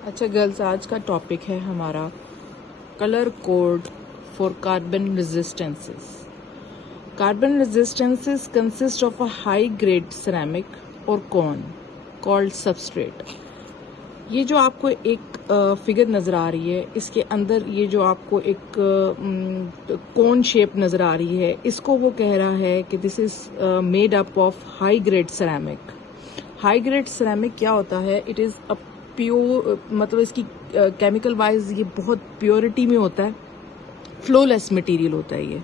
अच्छा गर्ल्स, आज का टॉपिक है हमारा colour code for carbon resistances. Carbon resistances consist of a high grade ceramic और कॉन कॉल्ड सबस्ट्रेट। ये जो आपको एक फिगर नज़र आ रही है, इसके अंदर ये जो आपको एक कोन शेप नज़र आ रही है, इसको वो कह रहा है कि this is made up of high grade ceramic. High grade ceramic क्या होता है? इट इज़ अ प्योर, मतलब इसकी केमिकल वाइज ये बहुत प्योरिटी में होता है, फ्लोलेस मटेरियल होता है ये,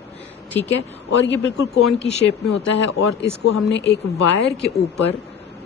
ठीक है। और ये बिल्कुल कोन की शेप में होता है और इसको हमने एक वायर के ऊपर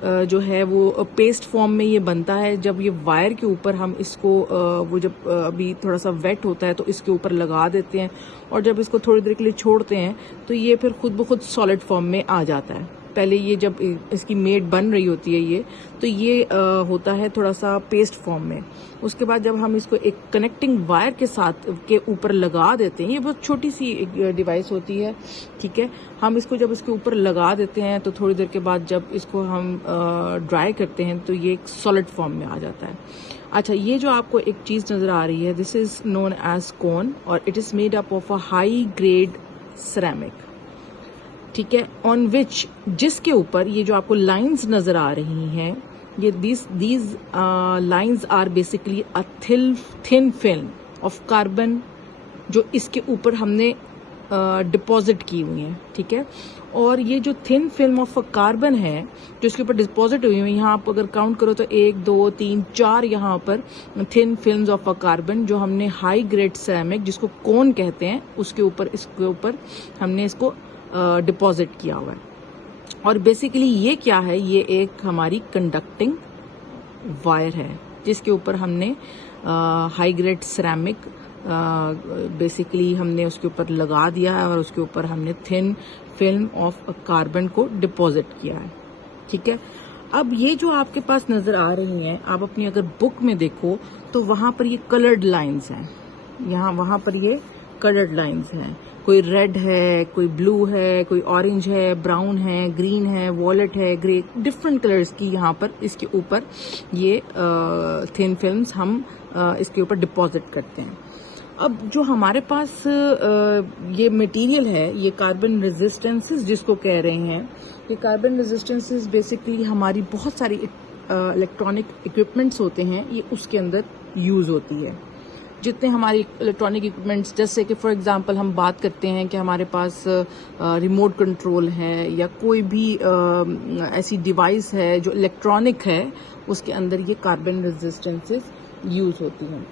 जो है वो पेस्ट फॉर्म में ये बनता है। जब ये वायर के ऊपर हम इसको वो जब अभी थोड़ा सा वेट होता है तो इसके ऊपर लगा देते हैं और जब इसको थोड़ी देर के लिए छोड़ते हैं तो ये फिर खुद ब खुद सॉलिड फॉर्म में आ जाता है। पहले ये जब इसकी मेड बन रही होती है ये, तो ये होता है थोड़ा सा पेस्ट फॉर्म में। उसके बाद जब हम इसको एक कनेक्टिंग वायर के साथ के ऊपर लगा देते हैं, ये बहुत छोटी सी एक डिवाइस होती है, ठीक है। हम इसको जब इसके ऊपर लगा देते हैं तो थोड़ी देर के बाद जब इसको हम ड्राई करते हैं तो ये एक सॉलिड फॉर्म में आ जाता है। अच्छा, ये जो आपको एक चीज़ नज़र आ रही है, दिस इज़ नोन एज कोन और it is made up of a high grade ceramic, ठीक है। ऑन विच, जिसके ऊपर ये जो आपको लाइंस नजर आ रही हैं, ये these lines are basically a thin film of carbon जो इसके ऊपर हमने डिपॉजिट की हुई है, ठीक है। और ये जो थिन फिल्म ऑफ कार्बन है जो इसके ऊपर डिपॉजिट हुई हुई है, यहाँ आप अगर काउंट करो तो 1 2 3 4 यहाँ पर थिन फिल्म्स ऑफ कार्बन जो हमने हाई ग्रेड सिरेमिक जिसको कोन कहते हैं उसके ऊपर, इसके ऊपर हमने इसको डिपॉजिट किया हुआ है। और बेसिकली ये क्या है? ये एक हमारी कंडक्टिंग वायर है जिसके ऊपर हमने हाई ग्रेड सिरेमिक बेसिकली हमने उसके ऊपर लगा दिया है और उसके ऊपर हमने थिन फिल्म ऑफ कार्बन को डिपॉजिट किया है, ठीक है। अब ये जो आपके पास नजर आ रही हैं, आप अपनी अगर बुक में देखो तो वहां पर ये कलर्ड लाइंस हैं, यहाँ वहां पर ये कलर्ड लाइंस हैं। कोई रेड है, कोई ब्लू है, कोई ऑरेंज है, ब्राउन है, ग्रीन है, वॉयलेट है, ग्रे, डिफरेंट कलर्स की यहाँ पर इसके ऊपर ये थिन फिल्म्स हम इसके ऊपर डिपॉजिट करते हैं। अब जो हमारे पास ये मटेरियल है, ये कार्बन रेजिस्टेंसेस जिसको कह रहे हैं, ये कार्बन रेजिस्टेंसेस बेसिकली हमारी बहुत सारी इलेक्ट्रॉनिक इक्विपमेंट्स होते हैं, ये उसके अंदर यूज होती है। जितने हमारे इलेक्ट्रॉनिक इक्विपमेंट्स, जैसे कि फॉर एग्जांपल हम बात करते हैं कि हमारे पास रिमोट कंट्रोल है या कोई भी ऐसी डिवाइस है जो इलेक्ट्रॉनिक है, उसके अंदर ये कार्बन रेजिस्टेंसेस यूज होती हैं।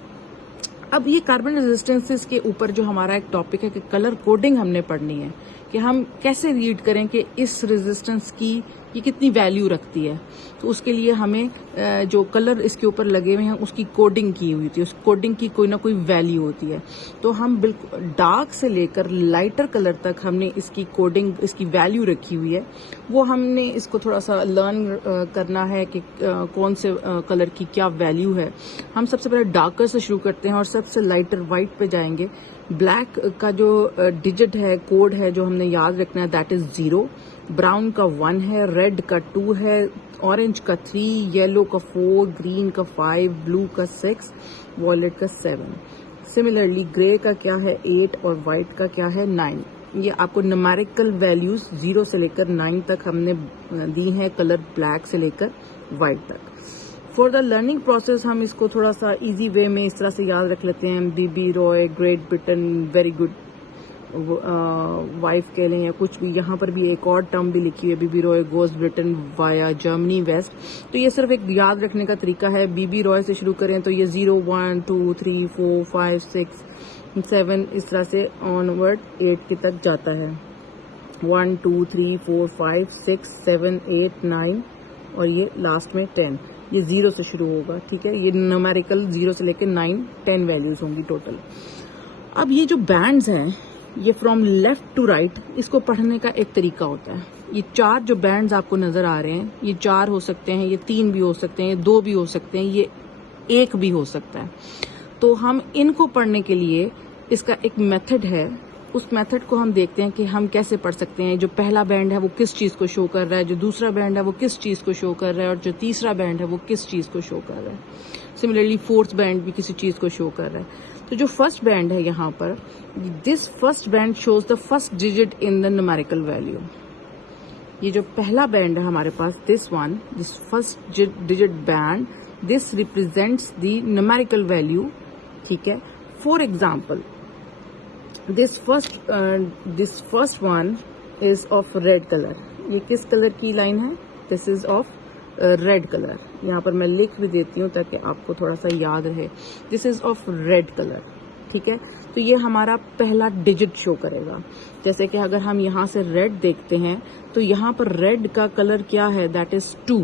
अब ये कार्बन रेजिस्टेंसेस के ऊपर जो हमारा एक टॉपिक है कि कलर कोडिंग हमने पढ़नी है, कि हम कैसे रीड करें कि इस रेजिस्टेंस की ये कितनी वैल्यू रखती है। तो उसके लिए हमें जो कलर इसके ऊपर लगे हुए हैं उसकी कोडिंग की हुई थी, उस कोडिंग की कोई ना कोई वैल्यू होती है। तो हम बिल्कुल डार्क से लेकर लाइटर कलर तक हमने इसकी कोडिंग, इसकी वैल्यू रखी हुई है। वो हमने इसको थोड़ा सा लर्न करना है कि कौन से कलर की क्या वैल्यू है। हम सबसे पहले डार्कर से शुरू करते हैं और सबसे लाइटर वाइट पे जाएंगे। ब्लैक का जो डिजिट है, कोड है जो हमने याद रखना है, दैट इज 0। ब्राउन का 1 है, रेड का 2 है, ऑरेंज का 3, येलो का 4, ग्रीन का 5, ब्लू का 6, वॉयलेट का 7। सिमिलरली ग्रे का क्या है 8 और व्हाइट का क्या है 9। ये आपको न्यूमेरिकल वैल्यूज 0 से लेकर 9 तक हमने दी हैं, कलर ब्लैक से लेकर व्हाइट तक। फॉर द लर्निंग प्रोसेस हम इसको थोड़ा सा इजी वे में इस तरह से याद रख लेते हैं। BB Roy, great Britain, very good wife कह लें या कुछ भी। यहाँ पर भी एक और टर्म भी लिखी हुई है, BB Roy goes Britain via Germany west. तो ये सिर्फ एक याद रखने का तरीका है। बीबी रॉय से शुरू करें तो ये 0 1 2 3 4 5 6 7 इस तरह से ऑनवर्ड 8 तक जाता है। 1 2 3 4 5 6 7 8 9 और ये लास्ट में 10। ये 0 से शुरू होगा, ठीक है। ये न्यूमेरिकल 0 से लेकर 9 10 वैल्यूज होंगी टोटल। अब ये जो बैंड्स हैं, ये फ्रॉम लेफ्ट टू राइट, इसको पढ़ने का एक तरीका होता है। ये 4 जो बैंड्स आपको नजर आ रहे हैं, ये 4 हो सकते हैं, ये 3 भी हो सकते हैं, ये 2 भी हो सकते हैं, ये 1 भी हो सकता है। तो हम इनको पढ़ने के लिए इसका एक मेथड है उस मेथड को हम देखते हैं कि हम कैसे पढ़ सकते हैं। जो पहला बैंड है वो किस चीज़ को शो कर रहा है, जो दूसरा बैंड है वो किस चीज़ को शो कर रहा है, और जो तीसरा बैंड है वो किस चीज़ को शो कर रहा है। सिमिलरली फोर्थ बैंड भी किसी चीज़ को शो कर रहा है। तो जो फर्स्ट बैंड है यहाँ पर, this first band shows the first digit in the numerical value. ये जो पहला बैंड है हमारे पास, this first digit band, this represents the numerical value, ठीक है। For example, this first one is of red colour. ये किस कलर की लाइन है? This is of red colour. यहाँ पर मैं लिख भी देती हूँ ताकि आपको थोड़ा सा याद रहे। This is of red colour, ठीक है। तो ये हमारा पहला डिजिट शो करेगा। जैसे कि अगर हम यहाँ से रेड देखते हैं तो यहाँ पर रेड का कलर क्या है? That is 2।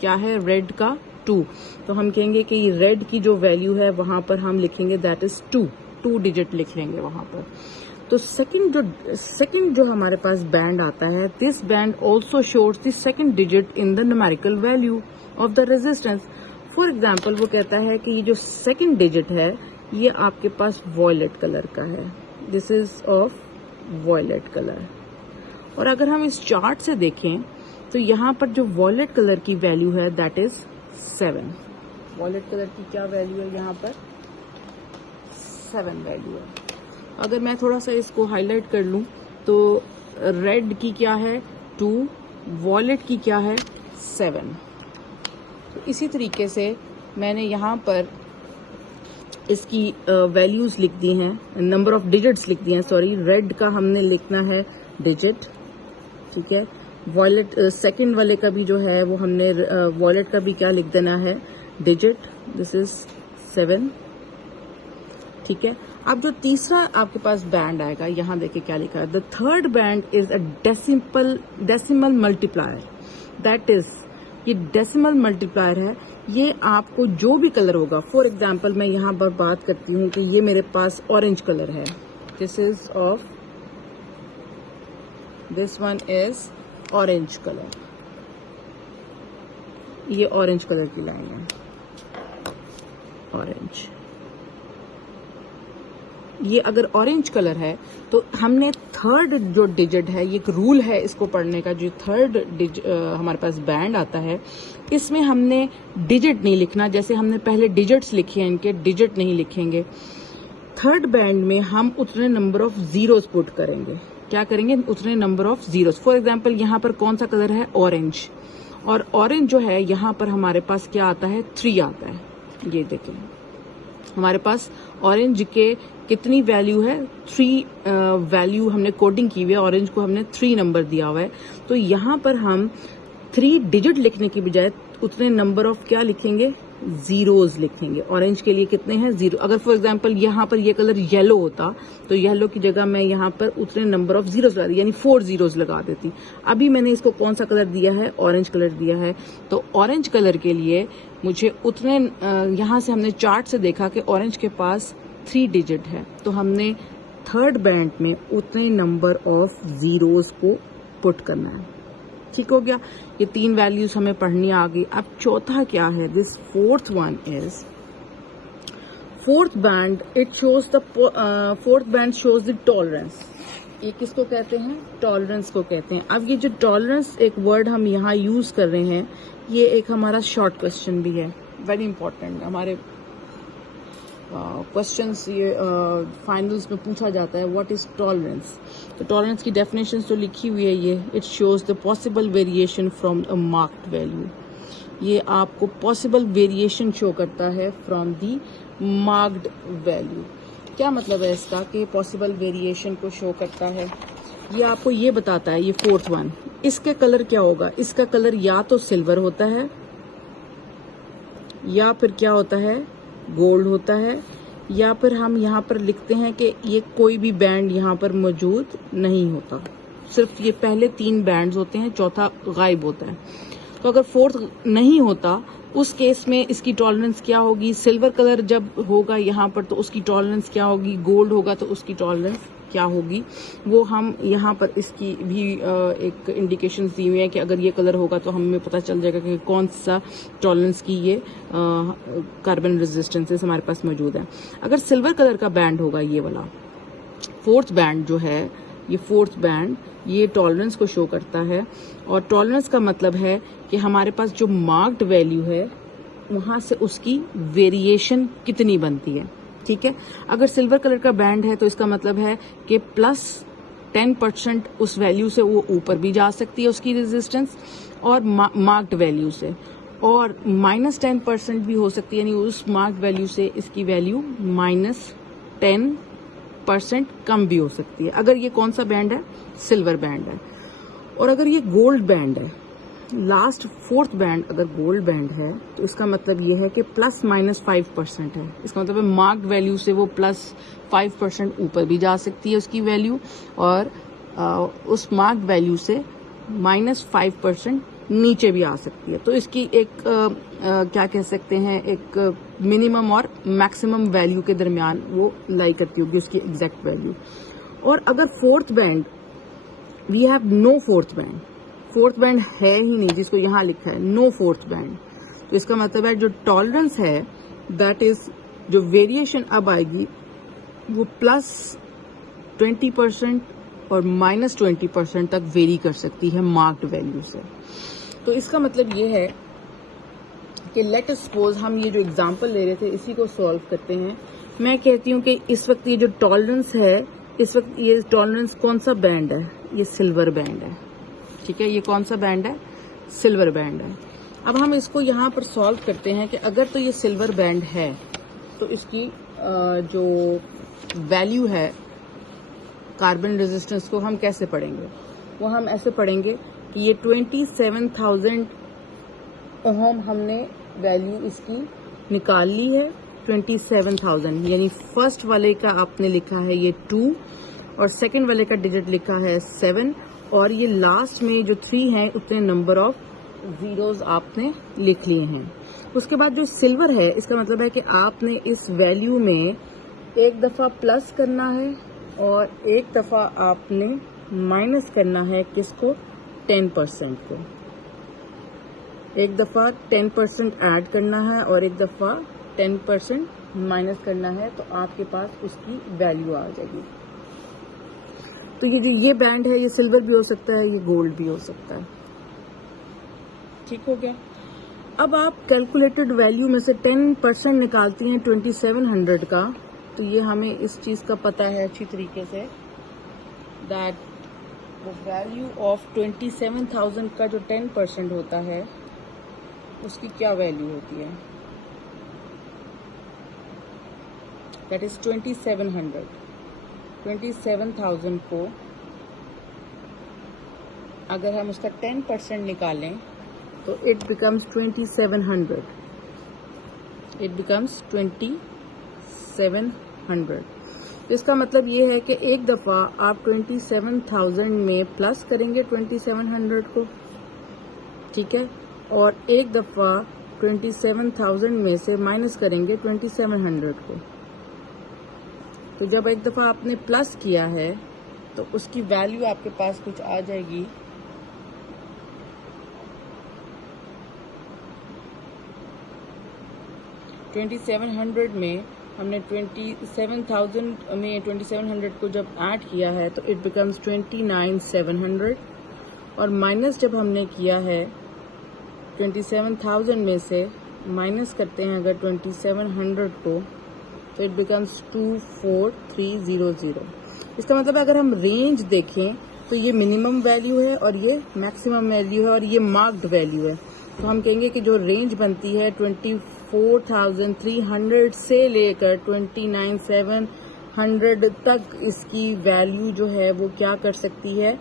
क्या है? रेड का 2। तो हम कहेंगे कि ये रेड की जो वैल्यू है वहां पर हम लिखेंगे दैट इज 2 डिजिट लिख लेंगे वहां पर। तो सेकंड जो हमारे पास बैंड आता है, this band also shows the second digit in the numerical value of the resistance. For example, वो कहता है कि ये जो सेकंड डिजिट है ये आपके पास वॉयलेट कलर का है। This is of violet colour. और अगर हम इस चार्ट से देखें तो यहाँ पर जो वॉयलेट कलर की वैल्यू है दैट इज 7। वॉयलेट कलर की क्या वैल्यू है यहाँ पर? 7 वैल्यू है। अगर मैं थोड़ा सा इसको हाईलाइट कर लूं तो रेड की क्या है? 2, वॉयलेट की क्या है? 7। तो इसी तरीके से मैंने यहाँ पर इसकी वैल्यूज लिख दी हैं, नंबर ऑफ डिजिट्स लिख दिए हैं। सॉरी, रेड का हमने लिखना है डिजिट, ठीक है। वॉयलेट सेकंड वाले का भी जो है वो हमने वॉयलेट का भी क्या लिख देना है? डिजिट। दिस इज 7, ठीक है। अब जो तीसरा आपके पास बैंड आएगा, यहाँ देखिए क्या लिखा है, the third band is a decimal multiplier. That is, ये डेसिमल मल्टीप्लायर है। ये आपको जो भी कलर होगा, फॉर एग्जाम्पल मैं यहाँ पर बात करती हूँ कि ये मेरे पास ऑरेंज कलर है। This is of, this one is orange colour. ये ऑरेंज कलर की लाइन है, ऑरेंज। ये अगर ऑरेंज कलर है तो हमने थर्ड जो डिजिट है, ये एक रूल है इसको पढ़ने का, जो थर्ड हमारे पास बैंड आता है इसमें हमने डिजिट नहीं लिखना। जैसे हमने पहले डिजिट्स लिखे हैं, इनके डिजिट नहीं लिखेंगे। थर्ड बैंड में हम उतने नंबर ऑफ जीरोस पुट करेंगे। क्या करेंगे? उतने number of zeros. For example, यहाँ पर कौन सा कलर है? ऑरेंज। और ऑरेंज जो है यहाँ पर हमारे पास क्या आता है? 3 आता है। ये देखें, हमारे पास ऑरेंज के कितनी वैल्यू है? 3 वैल्यू हमने कोडिंग की हुई है। ऑरेंज को हमने 3 नंबर दिया हुआ है। तो यहाँ पर हम 3 डिजिट लिखने की बजाय उतने नंबर ऑफ क्या लिखेंगे? जीरोज लिखेंगे। ऑरेंज के लिए कितने हैं? 0। अगर फॉर एग्जांपल यहाँ पर ये कलर येलो होता तो येलो की जगह मैं यहाँ पर उतने नंबर ऑफ जीरोज लगा दी, यानी 4 जीरोज लगा देती। अभी मैंने इसको कौन सा कलर दिया है? ऑरेंज कलर दिया है। तो ऑरेंज कलर के लिए मुझे उतने, यहाँ से हमने चार्ट से देखा कि ऑरेंज के पास 3 डिजिट है, तो हमने थर्ड बैंड में उतने नंबर ऑफ जीरोज को पुट करना है। ठीक हो गया। ये 3 वैल्यूज हमें पढ़नी आ गई। अब चौथा क्या है? This fourth one is fourth band. It shows the fourth band shows the tolerance. ये किसको कहते हैं? टॉलरेंस को कहते हैं। अब ये जो टॉलरेंस एक वर्ड हम यहाँ यूज कर रहे हैं, ये एक हमारा शॉर्ट क्वेश्चन भी है, वेरी इंपॉर्टेंट। हमारे क्वेश्चंस ये फाइनल्स में पूछा जाता है, व्हाट इज टॉलरेंस। तो टॉलरेंस की डेफिनेशन तो लिखी हुई है ये, it shows the possible variation from a marked value. ये आपको पॉसिबल वेरिएशन शो करता है फ्रॉम दी मार्क्ड वैल्यू। क्या मतलब है इसका कि पॉसिबल वेरिएशन को शो करता है? ये आपको ये बताता है, ये फोर्थ वन, इसके कलर क्या होगा? इसका कलर या तो सिल्वर होता है या फिर क्या होता है? गोल्ड होता है, या फिर हम यहाँ पर लिखते हैं कि ये कोई भी बैंड यहाँ पर मौजूद नहीं होता, सिर्फ ये पहले 3 बैंड्स होते हैं, चौथा गायब होता है। तो अगर फोर्थ नहीं होता उस केस में इसकी टॉलरेंस क्या होगी? सिल्वर कलर जब होगा यहाँ पर तो उसकी टॉलरेंस क्या होगी? गोल्ड होगा तो उसकी टॉलरेंस क्या होगी? वो हम यहाँ पर इसकी भी एक इंडिकेशंस दी हुई है कि अगर ये कलर होगा तो हमें पता चल जाएगा कि कौन सा टॉलरेंस की ये कार्बन रेजिस्टेंसेस हमारे पास मौजूद है। अगर सिल्वर कलर का बैंड होगा ये वाला, फोर्थ बैंड जो है, ये फोर्थ बैंड ये टॉलरेंस को शो करता है। और टॉलरेंस का मतलब है कि हमारे पास जो मार्क्ड वैल्यू है वहां से उसकी वेरिएशन कितनी बनती है। ठीक है, अगर सिल्वर कलर का बैंड है तो इसका मतलब है कि +10% उस वैल्यू से वो ऊपर भी जा सकती है उसकी रेजिस्टेंस और मार्क्ड वैल्यू से, और -10% भी हो सकती है, यानी उस मार्क्ड वैल्यू से इसकी वैल्यू -10% कम भी हो सकती है। अगर ये कौन सा बैंड है? सिल्वर बैंड है। और अगर ये गोल्ड बैंड है, लास्ट फोर्थ बैंड अगर गोल्ड बैंड है तो इसका मतलब ये है कि +-5% है। इसका मतलब है मार्क्ड वैल्यू से वो +5% ऊपर भी जा सकती है उसकी वैल्यू, और उस मार्क्ड वैल्यू से -5% नीचे भी आ सकती है। तो इसकी एक क्या कह सकते हैं, एक मिनिमम और मैक्सिमम वैल्यू के दरमियान वो लाई करती होगी उसकी एग्जैक्ट वैल्यू। और अगर fourth band, we have no fourth band, fourth band है ही नहीं, जिसको यहाँ लिखा है नो फोर्थ बैंड, तो इसका मतलब है जो टॉलरेंस है दैट इज, जो वेरिएशन अब आएगी वो +20% और -20% तक वेरी कर सकती है मार्क्ड वैल्यू से। तो इसका मतलब ये है कि लेट अस सपोज हम ये जो एग्जांपल ले रहे थे इसी को सॉल्व करते हैं। मैं कहती हूँ कि इस वक्त ये जो टॉलरेंस है, इस वक्त ये टॉलरेंस कौन सा बैंड है? ये सिल्वर बैंड है। ठीक है, ये कौन सा बैंड है? सिल्वर बैंड है। अब हम इसको यहाँ पर सॉल्व करते हैं कि अगर तो ये सिल्वर बैंड है तो इसकी जो वैल्यू है कार्बन रेजिस्टेंस को हम कैसे पढ़ेंगे? वो हम ऐसे पढ़ेंगे कि ये 27,000 ओम हमने वैल्यू इसकी निकाल ली है। 27,000 यानी फर्स्ट वाले का आपने लिखा है ये 2 और सेकंड वाले का डिजिट लिखा है 7 और ये लास्ट में जो 3 है उतने नंबर ऑफ जीरोस आपने लिख लिए हैं। उसके बाद जो सिल्वर है इसका मतलब है कि आपने इस वैल्यू में एक दफा प्लस करना है और एक दफा आपने माइनस करना है। किसको? 10% को। एक दफा 10% ऐड करना है और एक दफा 10% माइनस करना है, तो आपके पास उसकी वैल्यू आ जाएगी। तो ये बैंड है, ये सिल्वर भी हो सकता है, ये गोल्ड भी हो सकता है। ठीक हो गया। अब आप कैलकुलेटेड वैल्यू में से 10% निकालती हैं 2700 का, तो ये हमें इस चीज का पता है अच्छी तरीके say that the value of 27,000 का जो 10% होता है उसकी क्या वैल्यू होती है? That is 2700। 27,000 को अगर हम उसका 10% निकालें तो इट बिकम्स 2700। It becomes 2700। इसका मतलब ये है कि एक दफा आप 27,000 में प्लस करेंगे 2700 को, ठीक है, और एक दफा 27,000 में से माइनस करेंगे 2700 को। तो जब एक दफा आपने प्लस किया है तो उसकी वैल्यू आपके पास कुछ आ जाएगी 2700 में हमने 27,000 में 2700 को जब ऐड किया है तो इट बिकम्स 29,700 और माइनस जब हमने किया है 27,000 में से माइनस करते हैं अगर 2700 को तो इट बिकम्स 24300। इसका मतलब अगर हम रेंज देखें तो ये मिनिमम वैल्यू है और ये मैक्सिमम वैल्यू है और ये मार्क्ड वैल्यू है। तो हम कहेंगे कि जो रेंज बनती है 24,300 से लेकर 29,700 तक इसकी वैल्यू जो है वो क्या कर सकती है,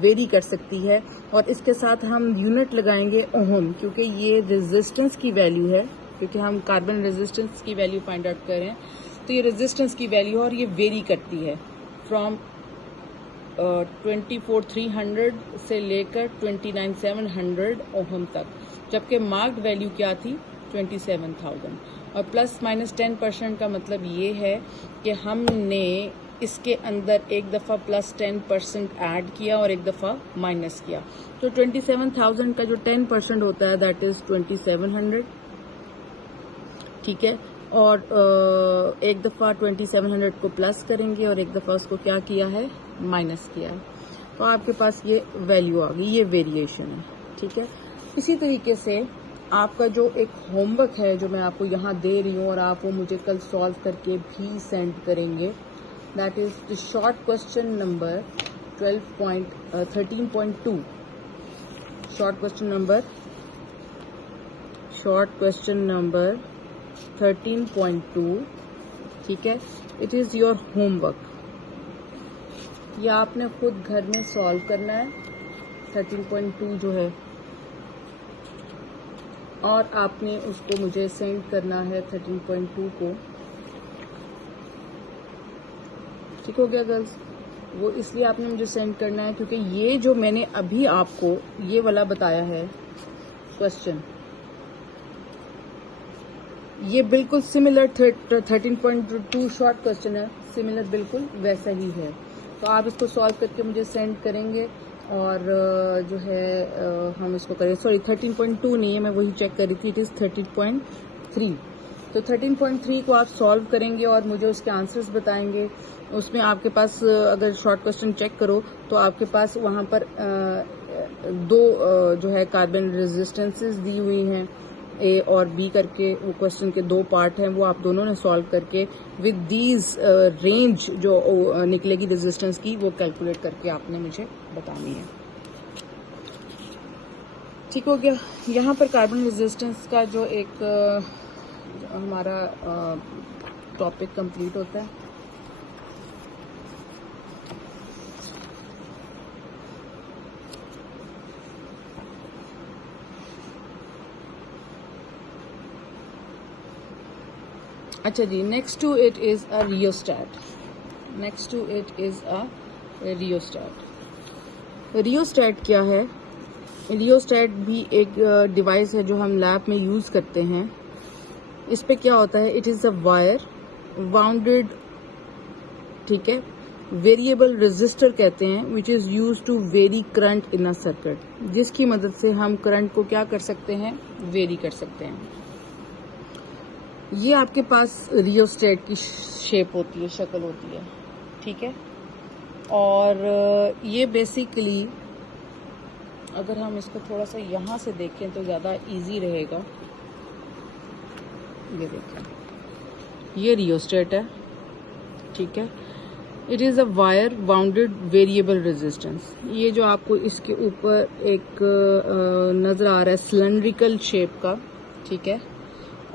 वेरी कर सकती है। और इसके साथ हम यूनिट लगाएंगे ओहम, क्योंकि ये रेजिस्टेंस की वैल्यू है, क्योंकि हम कार्बन रेजिस्टेंस की वैल्यू फाइंड आउट कर रहे हैं। तो ये रेजिस्टेंस की वैल्यू है और ये वेरी करती है फ्रॉम 24,300 से लेकर 29,700 ओहम तक, जबकि मार्क्ड वैल्यू क्या थी 27,000। और प्लस माइनस 10% का मतलब ये है कि हमने इसके अंदर एक दफ़ा प्लस 10% ऐड किया और एक दफ़ा माइनस किया। तो 27,000 का जो 10% होता है दैट इज़ 2700, ठीक है। और एक दफ़ा 2700 को प्लस करेंगे और एक दफ़ा उसको क्या किया है, माइनस किया है, तो आपके पास ये वैल्यू आ गई, ये वेरिएशन है। ठीक है, इसी तरीके से आपका जो एक होमवर्क है जो मैं आपको यहाँ दे रही हूँ और आप वो मुझे कल सॉल्व करके भी सेंड करेंगे, that is the short question number 13.2, short question number 13.2। ठीक है, इट इज योर होमवर्क, ये आपने खुद घर में सॉल्व करना है 13.2 जो है, और आपने उसको मुझे सेंड करना है 13.2 को। ठीक हो गया गर्ल्स? वो इसलिए आपने मुझे सेंड करना है क्योंकि ये जो मैंने अभी आपको ये वाला बताया है क्वेश्चन, ये बिल्कुल सिमिलर 13.2 शॉर्ट क्वेश्चन है, सिमिलर बिल्कुल वैसा ही है। तो आप इसको सॉल्व करके मुझे सेंड करेंगे और जो है हम इसको करें, सॉरी 13.2 नहीं है, मैं वही चेक कर रही थी, इट इज़ 13.3। तो 13.3 को आप सॉल्व करेंगे और मुझे उसके आंसर्स बताएंगे। उसमें आपके पास अगर शॉर्ट क्वेश्चन चेक करो तो आपके पास वहाँ पर दो जो है कार्बन रेजिस्टेंसेस दी हुई हैं, ए और बी करके, वो क्वेश्चन के दो पार्ट हैं, वो आप दोनों ने सॉल्व करके विद दीज रेंज जो निकलेगी रेजिस्टेंस की, वो कैलकुलेट करके आपने मुझे बतानी है। ठीक हो गया? यहाँ पर कार्बन रेजिस्टेंस का जो एक हमारा टॉपिक कंप्लीट होता है। अच्छा जी, next to it is a rheostat. Rheostat क्या है? रियोस्टैट भी एक डिवाइस है जो हम लैब में यूज करते हैं। इस पे क्या होता है, it is a wire wounded, ठीक है, वेरिएबल रेजिस्टर कहते हैं, which is use to vary current in a circuit, जिसकी मदद से हम करंट को क्या कर सकते हैं, वेरी कर सकते हैं। ये आपके पास रियोस्टेट की शेप होती है, शक्ल होती है। ठीक है, और ये बेसिकली अगर हम इसको थोड़ा सा यहाँ से देखें तो ज़्यादा इजी रहेगा। ये देखें, ये रियोस्टेट है। ठीक है, it is a wire bounded variable resistance. ये जो आपको इसके ऊपर एक नज़र आ रहा है सिलेंड्रिकल शेप का, ठीक है,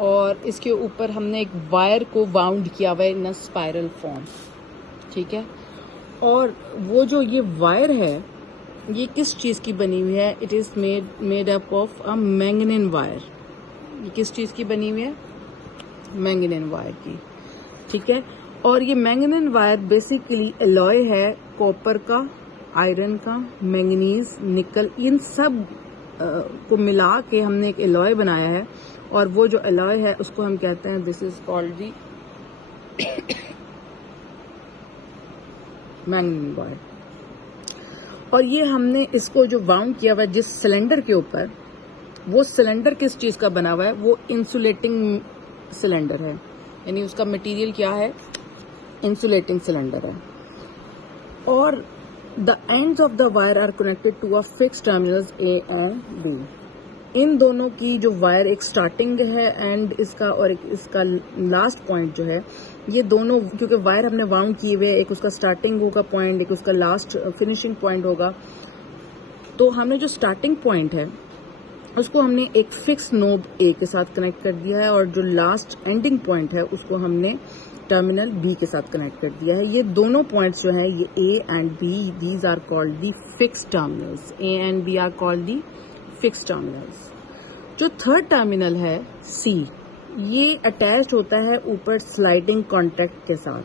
और इसके ऊपर हमने एक वायर को बाउंड किया हुआ है इन अ स्पाइरल फॉर्म। ठीक है, और वो जो ये वायर है ये किस चीज़ की बनी हुई है? It is made up of a manganin wire. ये किस चीज़ की बनी हुई है? मैंगनीन वायर की। ठीक है, और ये मैंगनीन वायर बेसिकली एलॉय है कॉपर का, आयरन का, मैंगनीज, निकल, इन सब को मिला के हमने एक एलॉय बनाया है, और वो जो एलॉय है उसको हम कहते हैं, this is called the manganin wire. और ये हमने इसको जो बाउंड किया हुआ है जिस सिलेंडर के ऊपर, वो सिलेंडर किस चीज का बना हुआ है? वो इंसुलेटिंग सिलेंडर है, यानी उसका मटेरियल क्या है? इंसुलेटिंग सिलेंडर है। और the ends of the wire are connected to a fixed terminals A and B. इन दोनों की जो वायर, एक स्टार्टिंग है एंड इसका, और एक इसका लास्ट पॉइंट जो है, ये दोनों क्योंकि वायर हमने वाउंड किए हुए, एक उसका स्टार्टिंग होगा पॉइंट, एक उसका लास्ट फिनिशिंग पॉइंट होगा, तो हमने जो स्टार्टिंग पॉइंट है उसको हमने एक फिक्स नोब ए के साथ कनेक्ट कर दिया है, और जो लास्ट एंडिंग पॉइंट है उसको हमने टर्मिनल बी के साथ कनेक्ट कर दिया है। ये दोनों पॉइंट्स जो है, ये A and B, these are called the fixed terminals. A and B are called the fixed terminals. जो थर्ड टर्मिनल है सी, ये अटैच होता है ऊपर स्लाइडिंग कॉन्टैक्ट के साथ।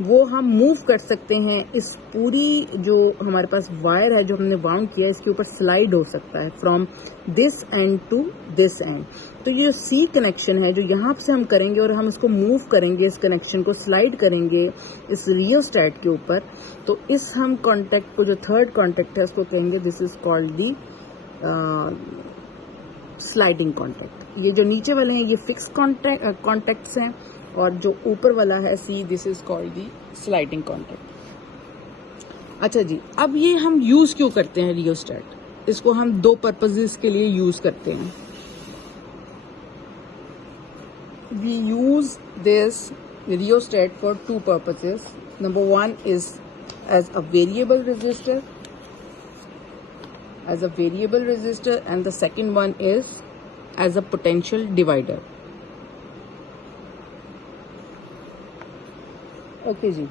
वो हम मूव कर सकते हैं, इस पूरी जो हमारे पास वायर है जो हमने बाउंड किया है, इसके ऊपर स्लाइड हो सकता है from this end to this end. तो ये जो सी कनेक्शन है जो यहाँ से हम करेंगे और हम इसको मूव करेंगे, इस कनेक्शन को स्लाइड करेंगे इस रियोस्टैट के ऊपर, तो इस हम कॉन्टैक्ट को, जो थर्ड कॉन्टैक्ट है, उसको कहेंगे this is called the sliding contact. ये जो नीचे वाले हैं ये फिक्स कॉन्टैक्ट्स हैं और जो ऊपर वाला है C, this is called the sliding contact. अच्छा जी, अब ये हम यूज क्यों करते हैं रियोस्टेट? इसको हम दो पर्पजेस के लिए यूज करते हैं। We use this rheostat for two purposes. Number one is as a variable resistor, and the second one is as a potential divider. Okay जी,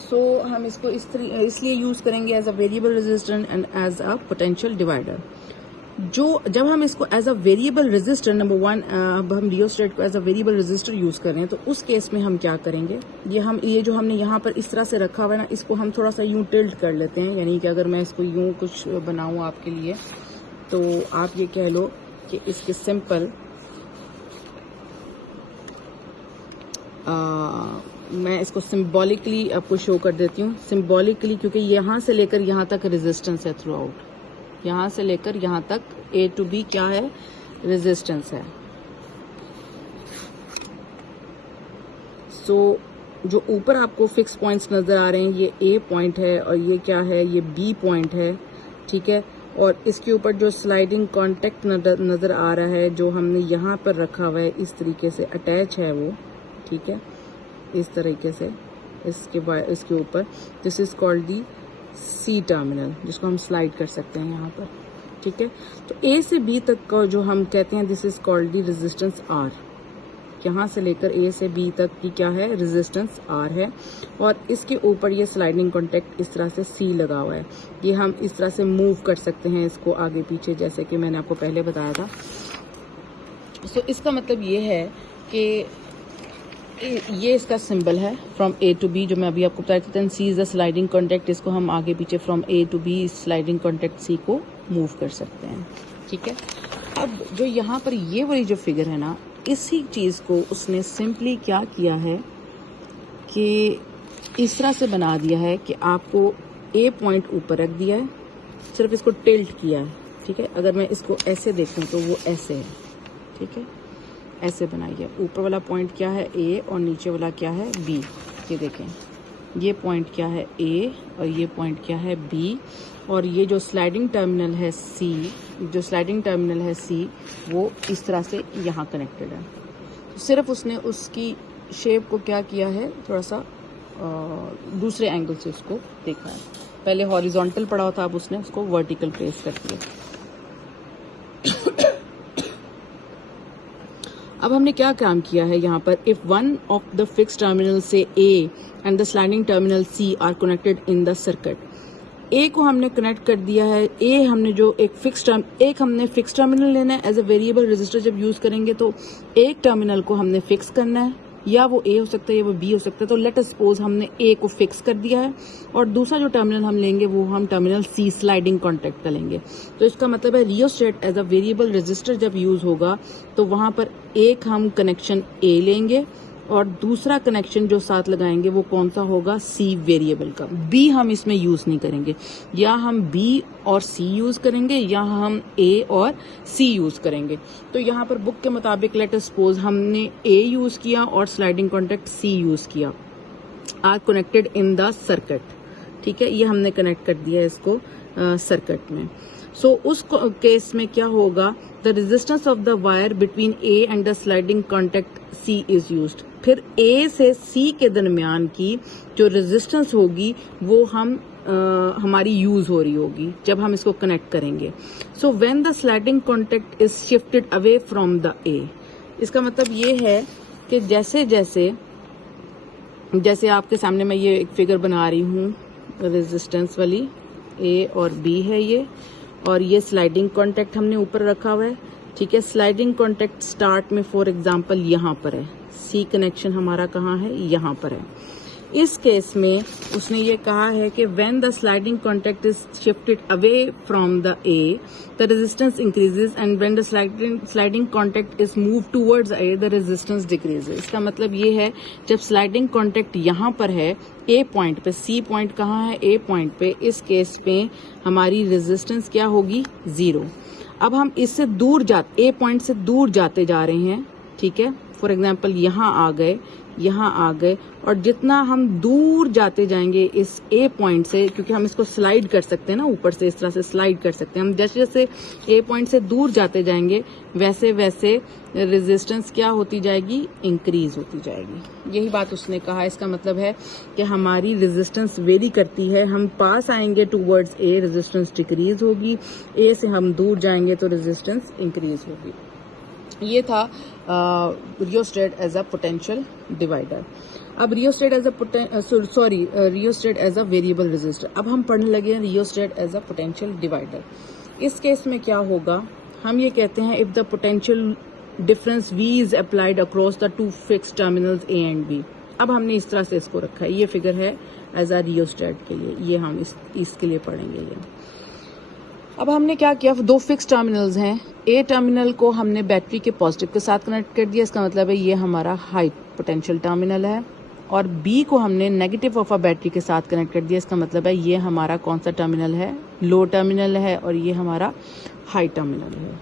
सो हम इसको इसलिए यूज करेंगे as a variable resistor and as a potential divider. जब हम इसको as a variable resistor, number one, अब हम रियोस्टेट को as a variable resistor use कर रहे हैं, तो उस केस में हम क्या करेंगे, ये जो हमने यहाँ पर इस तरह से रखा हुआ है ना, इसको हम थोड़ा सा यूं टिल्ट कर लेते हैं। यानी कि अगर मैं इसको यूं कुछ बनाऊं आपके लिए, तो आप ये कह लो कि इसके सिंपल मैं इसको सिंबॉलिकली आपको शो कर देती हूँ। सिंबॉलिकली, क्योंकि यहाँ से लेकर यहाँ तक रेजिस्टेंस है थ्रू आउट, यहाँ से लेकर यहाँ तक A to B क्या है, रेजिस्टेंस है। सो जो ऊपर आपको फिक्स पॉइंट्स नजर आ रहे हैं, ये A पॉइंट है और ये क्या है, ये B पॉइंट है, ठीक है। और इसके ऊपर जो स्लाइडिंग कॉन्टैक्ट नजर आ रहा है, जो हमने यहाँ पर रखा हुआ है, इस तरीके से अटैच है वो, ठीक है, इस तरीके से इसके ऊपर, this is called the C terminal, जिसको हम स्लाइड कर सकते हैं यहाँ पर, ठीक है। तो A से B तक का जो हम कहते हैं, this is called the resistance R। यहाँ से लेकर A से B तक की क्या है, रेजिस्टेंस R है। और इसके ऊपर ये स्लाइडिंग कॉन्टैक्ट इस तरह से C लगा हुआ है। ये हम इस तरह से मूव कर सकते हैं इसको आगे पीछे, जैसे कि मैंने आपको पहले बताया था। सो इसका मतलब ये है कि ये इसका सिंबल है फ्रॉम A टू B, जो मैं अभी आपको बता रही थी। C is the sliding contact, इसको हम आगे पीछे from A to B sliding contact C को मूव कर सकते हैं, ठीक है। अब जो यहाँ पर ये वाली जो फिगर है ना, इसी चीज को उसने सिंपली क्या किया है कि इस तरह से बना दिया है कि आपको A पॉइंट ऊपर रख दिया है, सिर्फ इसको टिल्ट किया है, ठीक है। अगर मैं इसको ऐसे देखूं तो वो ऐसे है, ठीक है, ऐसे बनाइए। ऊपर वाला पॉइंट क्या है, A, और नीचे वाला क्या है, B। ये देखें, ये पॉइंट क्या है, A, और ये पॉइंट क्या है, B। और ये जो स्लाइडिंग टर्मिनल है C, वो इस तरह से यहाँ कनेक्टेड है। सिर्फ उसने उसकी शेप को क्या किया है, थोड़ा सा दूसरे एंगल से उसको देखा है। पहले हॉरिजॉन्टल पड़ा हुआ था, अब उसने उसको वर्टिकल प्लेस कर दिया। अब हमने क्या काम किया है यहाँ पर, if one of the fix terminal से A and the sliding terminal C are connected in the circuit. A को हमने कनेक्ट कर दिया है। A हमने जो हमने फिक्स टर्मिनल लेना है एज अ वेरिएबल रेजिस्टर। जब यूज करेंगे तो एक टर्मिनल को हमने फिक्स करना है, या वो A हो सकता है या वो B हो सकता है। तो लेट अस सपोज हमने A को फिक्स कर दिया है, और दूसरा जो टर्मिनल हम लेंगे वो हम टर्मिनल C स्लाइडिंग कॉन्टैक्ट का लेंगे। तो इसका मतलब है rheostat as a variable resistor जब यूज होगा तो वहां पर एक हम कनेक्शन A लेंगे और दूसरा कनेक्शन जो साथ लगाएंगे वो कौन सा होगा, C वेरिएबल का। B हम इसमें यूज नहीं करेंगे, या हम B और C यूज करेंगे या हम A और C यूज करेंगे। तो यहाँ पर बुक के मुताबिक लेट अस सपोज हमने A यूज किया और स्लाइडिंग कॉन्टैक्ट C यूज किया, are connected in the circuit, ठीक है। ये हमने कनेक्ट कर दिया इसको सर्किट में। सो उस केस में क्या होगा, the resistance of the wire between A and the sliding contact C is used. फिर A से C के दरमियान की जो रेजिस्टेंस होगी वो हमारी यूज हो रही होगी जब हम इसको कनेक्ट करेंगे। So when the sliding contact is shifted away from the A, इसका मतलब ये है कि जैसे आपके सामने मैं ये एक फिगर बना रही हूँ रेजिस्टेंस वाली, A और B है ये, और ये स्लाइडिंग कॉन्टैक्ट हमने ऊपर रखा हुआ है, ठीक है। स्लाइडिंग कॉन्टैक्ट स्टार्ट में फॉर एग्जांपल यहाँ पर है, C कनेक्शन हमारा कहाँ है, यहाँ पर है। इस केस में उसने ये कहा है कि when the sliding contact is shifted away from the A, the resistance increases, and when the sliding contact is move towards A, the resistance decreases. इसका मतलब ये है जब स्लाइडिंग कॉन्टैक्ट यहाँ पर है A पॉइंट पे, C पॉइंट कहाँ है, A पॉइंट पे, इस केस पे हमारी रेजिस्टेंस क्या होगी, 0। अब हम इससे दूर ए पॉइंट से दूर जाते जा रहे हैं, ठीक है। फॉर एग्जाम्पल यहाँ आ गए, और जितना हम दूर जाते जाएंगे इस ए पॉइंट से, क्योंकि हम इसको स्लाइड कर सकते हैं ना, ऊपर से इस तरह से स्लाइड कर सकते हैं हम, जैसे जैसे ए पॉइंट से दूर जाते जाएंगे वैसे वैसे रेजिस्टेंस क्या होती जाएगी, इंक्रीज होती जाएगी। यही बात उसने कहा। इसका मतलब है कि हमारी रेजिस्टेंस वेरी करती है। हम पास आएंगे टूवर्ड्स ए, रेजिस्टेंस डिक्रीज होगी, ए से हम दूर जाएंगे तो रेजिस्टेंस इंक्रीज होगी। ये था rheostat as a potential divider. अब rheostat as a variable resistor. अब हम पढ़ने लगे हैं rheostat as a potential divider. इस केस में क्या होगा, हम ये कहते हैं if the potential difference V is applied across the two fixed terminals A and B। अब हमने इस तरह से इसको रखा है, ये फिगर है एज अ रियोस्टेट के लिए, ये हम इसके लिए पढ़ेंगे ये। अब हमने क्या किया, दो फिक्स टर्मिनल्स हैं, ए टर्मिनल को हमने बैटरी के पॉजिटिव के साथ कनेक्ट कर दिया, इसका मतलब है ये हमारा हाई पोटेंशियल टर्मिनल है, और बी को हमने नेगेटिव ऑफ अ बैटरी के साथ कनेक्ट कर दिया, इसका मतलब है ये हमारा कौन सा टर्मिनल है, लो टर्मिनल है, और ये हमारा हाई टर्मिनल है,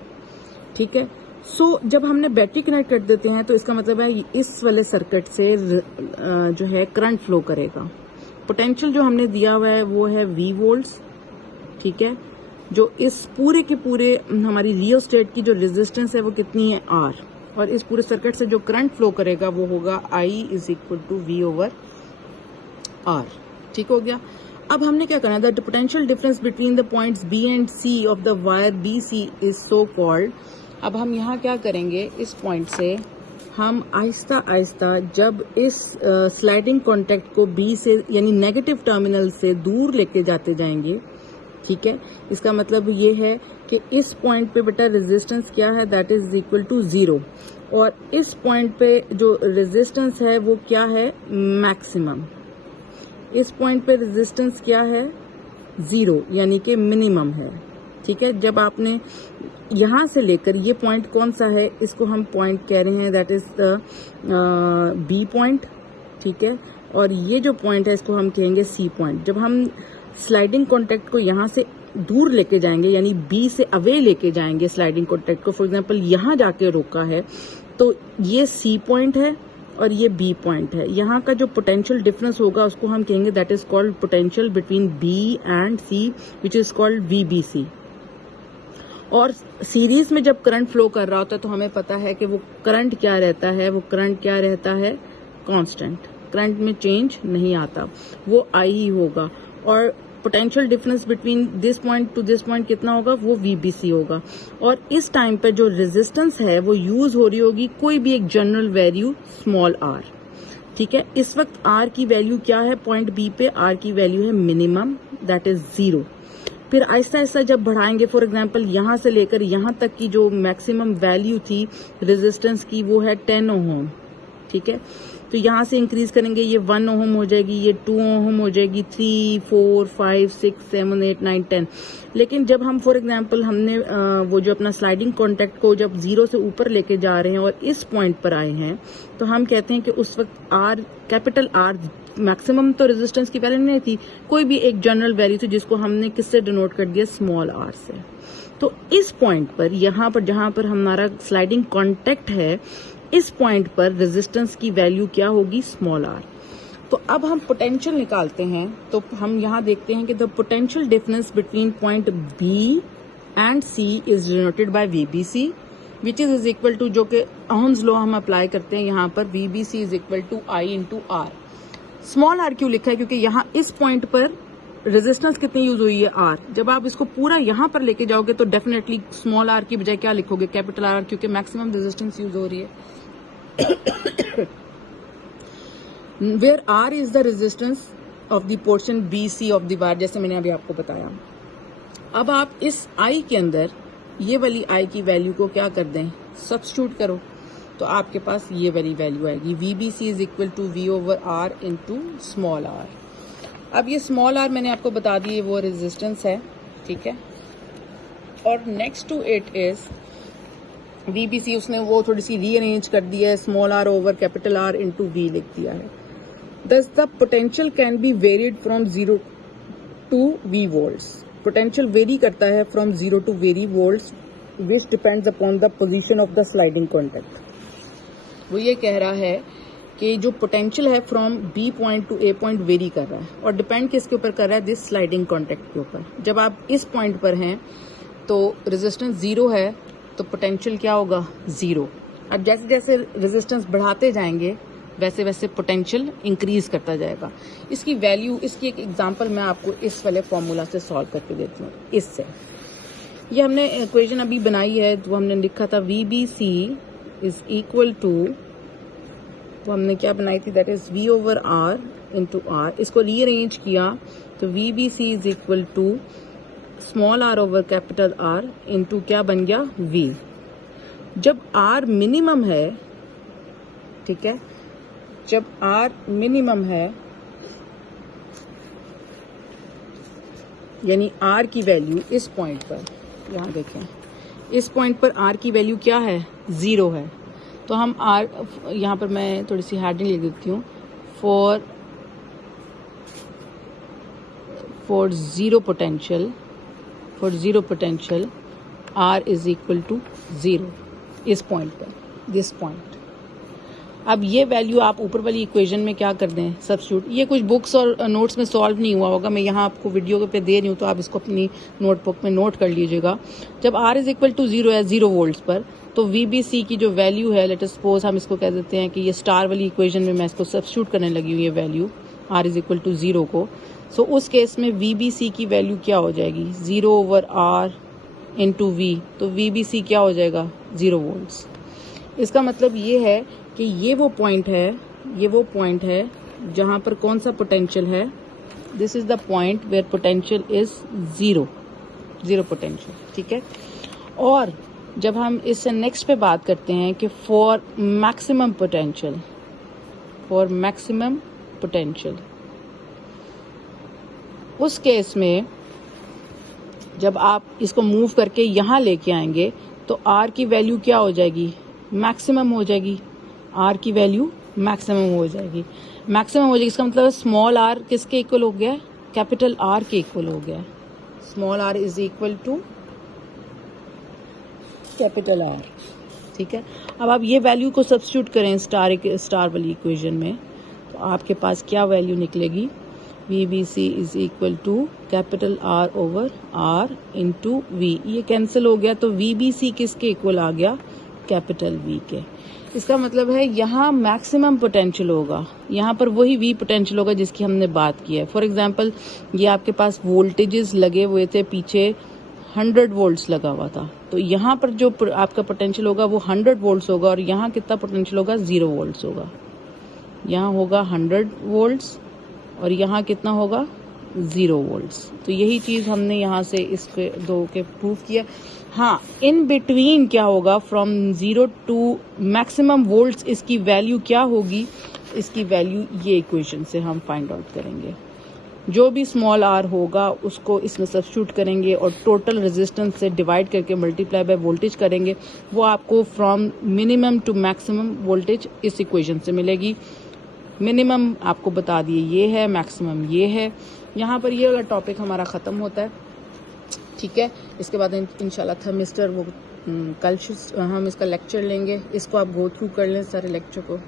ठीक है। सो जब हमने बैटरी कनेक्ट कर देते हैं तो इसका मतलब है इस वाले सर्किट से जो है करंट फ्लो करेगा। पोटेंशियल जो हमने दिया हुआ है वो है V वोल्ट्स, ठीक है। जो इस पूरे के पूरे हमारी रियोस्टेट की जो रेजिस्टेंस है वो कितनी है, R, और इस पूरे सर्किट से जो करंट फ्लो करेगा वो होगा I is equal to V/R, ठीक हो गया। अब हमने क्या करना है, the potential difference between the points B and C of the wire BC is so called. अब हम यहाँ क्या करेंगे, इस पॉइंट से हम आहिस्ता आहिस्ता जब इस स्लाइडिंग कॉन्टेक्ट को B से यानी नेगेटिव टर्मिनल से दूर लेके जाते जाएंगे, ठीक है। इसका मतलब ये है कि इस पॉइंट पे बेटा रेजिस्टेंस क्या है, दैट इज इक्वल टू 0, और इस पॉइंट पे जो रेजिस्टेंस है वो क्या है, मैक्सिमम। इस पॉइंट पे रेजिस्टेंस क्या है, 0, यानी कि मिनिमम है, ठीक है। जब आपने यहां से लेकर ये पॉइंट कौन सा है, इसको हम पॉइंट कह रहे हैं, that is the B point, ठीक है। और ये जो पॉइंट है इसको हम कहेंगे सी पॉइंट। जब हम स्लाइडिंग कॉन्टेक्ट को यहाँ से दूर लेके जाएंगे, यानी बी से अवे लेके जाएंगे स्लाइडिंग कॉन्टेक्ट को, फॉर एग्जांपल यहाँ जाके रोका है, तो ये सी पॉइंट है और ये बी पॉइंट है। यहाँ का जो पोटेंशियल डिफरेंस होगा उसको हम कहेंगे that is called potential between B and C, which is called VBC। और सीरीज में जब करंट फ्लो कर रहा होता है तो हमें पता है कि वो करंट क्या रहता है, वो करंट क्या रहता है, कांस्टेंट, करंट में चेंज नहीं आता, वो I ही होगा। और potential difference between this point two this point कितना होगा, वो VBC होगा। और इस टाइम पे जो रेजिस्टेंस है वो यूज हो रही होगी कोई भी एक जनरल वैल्यू स्मॉल r, ठीक है। इस वक्त R की वैल्यू क्या है, पॉइंट B पे R की वैल्यू है मिनिमम, दैट इज 0। फिर आहिस्ता आहिस्ता जब बढ़ाएंगे, फॉर एग्जांपल यहाँ से लेकर यहाँ तक की जो मैक्सिमम वैल्यू थी रेजिस्टेंस की वो है 10 ओम, ठीक है। तो यहाँ से इंक्रीज करेंगे, ये 1 ओम हो जाएगी, ये 2 ओम हो जाएगी, 3, 4, 5, 6, 7, 8, 9, 10। लेकिन जब हम फॉर एग्जांपल हमने वो जो अपना स्लाइडिंग कॉन्टेक्ट को जब 0 से ऊपर लेके जा रहे हैं और इस पॉइंट पर आए हैं, तो हम कहते हैं कि उस वक्त R, कैपिटल R, मैक्सिमम तो रेजिस्टेंस की वैल्यू नहीं थी, कोई भी एक जनरल वैल्यू थी जिसको हमने किससे डिनोट कर दिया, स्मॉल r से। तो इस पॉइंट पर, यहाँ पर जहां पर हमारा स्लाइडिंग कॉन्टेक्ट है, इस पॉइंट पर रेजिस्टेंस की वैल्यू क्या होगी, स्मॉल r। तो अब हम पोटेंशियल निकालते हैं, तो हम यहाँ देखते हैं कि the potential difference between point B and C is denoted by VBC, which is equal to, जो कि ओम्स लॉ हम अप्लाई करते हैं यहाँ पर, VBC is equal to I into R। Small r क्यों लिखा है, क्योंकि यहाँ इस पॉइंट पर रेजिस्टेंस कितनी यूज हुई है, R। जब आप इसको पूरा यहाँ पर लेके जाओगे तो डेफिनेटली स्मॉल r की बजाय क्या लिखोगे, कैपिटल R, क्योंकि मैक्सिमम रेजिस्टेंस यूज हो रही है। Where R is the resistance of the portion BC of the wire, जैसे मैंने अभी आपको बताया। अब आप इस I के अंदर ये वाली I की वैल्यू को क्या कर दें, सब्स्टिट्यूट करो, तो आपके पास ये वाली वैल्यू आएगी, VBC is equal to V/R into small r। अब ये स्मॉल r मैंने आपको बता दी, वो रेजिस्टेंस है, ठीक है। और next to it is VBC, उसने वो थोड़ी सी रीअरेंज कर दिया है, small r over capital R into V लिख दिया है। Thus the potential can be varied from 0 to V volts। Potential vary करता है from 0 to very volts which depends upon the position of the sliding contact. वो ये कह रहा है कि जो पोटेंशियल है from B point to A point vary कर रहा है और डिपेंड किसके ऊपर कर रहा है, दिस स्लाइडिंग कॉन्टैक्ट के ऊपर। जब आप इस पॉइंट पर हैं तो रेजिस्टेंस 0 है तो पोटेंशियल क्या होगा, 0। अब जैसे जैसे रेजिस्टेंस बढ़ाते जाएंगे वैसे वैसे पोटेंशियल इंक्रीज करता जाएगा। इसकी वैल्यू, इसकी एक एग्जांपल मैं आपको इस वाले फॉर्मूला से सॉल्व करके देती हूँ। इससे ये हमने इक्वेशन अभी बनाई है, तो हमने लिखा था VBC इज इक्वल टू, तो हमने क्या बनाई थी, that is V over R into R। इसको रीअरेंज किया तो VBC is equal to small r over capital R into क्या बन गया, V। जब R मिनिमम है, ठीक है, जब R मिनिमम है यानी R की वैल्यू इस पॉइंट पर, यहाँ देखें इस पॉइंट पर R की वैल्यू क्या है, 0 है, तो हम R, यहाँ पर मैं थोड़ी सी हेडिंग लिख देती हूँ, for zero potential R is equal to 0 इस पॉइंट पर, दिस पॉइंट। अब ये वैल्यू आप ऊपर वाली इक्वेशन में क्या कर दें, सब्स्टिट्यूट। ये कुछ बुक्स और नोट्स में सॉल्व नहीं हुआ होगा, मैं यहाँ आपको वीडियो पे दे रही हूँ तो आप इसको अपनी नोटबुक में नोट कर लीजिएगा। जब R इज इक्वल टू 0 है 0 वोल्ट्स पर, तो VBC की जो वैल्यू है, लेट अस सपोज हम इसको कह देते हैं कि ये स्टार वाली इक्वेशन में मैं इसको सब्स्टिट्यूट करने लगी हूँ ये value R is equal to 0 को। सो उस केस में VBC की वैल्यू क्या हो जाएगी, 0 ओवर R इंटू V, तो VBC क्या हो जाएगा, 0 वोल्ट्स। इसका मतलब ये है कि ये वो पॉइंट है जहां पर कौन सा पोटेंशियल है, this is the point where potential is 0 potential, ठीक है। और जब हम इससे नेक्स्ट पे बात करते हैं कि फॉर मैक्सिमम पोटेंशियल, उस केस में जब आप इसको मूव करके यहां लेके आएंगे तो R की वैल्यू क्या हो जाएगी, मैक्सिमम हो जाएगी। R की वैल्यू मैक्सिमम हो जाएगी। इसका मतलब स्मॉल r किसके इक्वल हो गया, कैपिटल R के इक्वल हो गया। Small r is equal to capital R, ठीक है। अब आप ये वैल्यू को सब्स्टिट्यूट करें स्टार वाली इक्वेशन में, तो आपके पास क्या वैल्यू निकलेगी, VBC is equal to capital R over R into V। ये कैंसिल हो गया तो VBC किसके इक्वल आ गया, कैपिटल V के। इसका मतलब है यहाँ मैक्सिमम पोटेंशियल होगा, यहाँ पर वही V पोटेंशियल होगा जिसकी हमने बात की है। फॉर एग्जांपल ये आपके पास वोल्टेजेस लगे हुए थे, पीछे 100 वोल्ट्स लगा हुआ था, तो यहाँ पर जो आपका पोटेंशियल होगा वो 100 वोल्ट्स होगा और यहाँ कितना पोटेंशियल होगा, 0 वोल्ट्स होगा। यहाँ होगा 100 वोल्ट्स और यहाँ कितना होगा, 0 वोल्ट्स। तो यही चीज हमने यहाँ से इसके दो के प्रूव किया। हाँ, इन बिटवीन क्या होगा, फ्रॉम 0 टू मैक्सिमम वोल्ट्स इसकी वैल्यू क्या होगी, इसकी वैल्यू ये इक्वेशन से हम फाइंड आउट करेंगे। जो भी स्मॉल r होगा उसको इसमें सब्स्टिट्यूट करेंगे और टोटल रेजिस्टेंस से डिवाइड करके मल्टीप्लाई बाय वोल्टेज करेंगे, वो आपको from minimum to maximum voltage इस इक्वेशन से मिलेगी। मिनिमम आपको बता दिए ये है, मैक्सिमम ये है। यहाँ पर ये वाला टॉपिक हमारा ख़त्म होता है, ठीक है। इसके बाद इंशाल्लाह थर्मिस्टर वो कल हम इसका लेक्चर लेंगे, इसको आप गो थ्रू कर लें सारे लेक्चर को।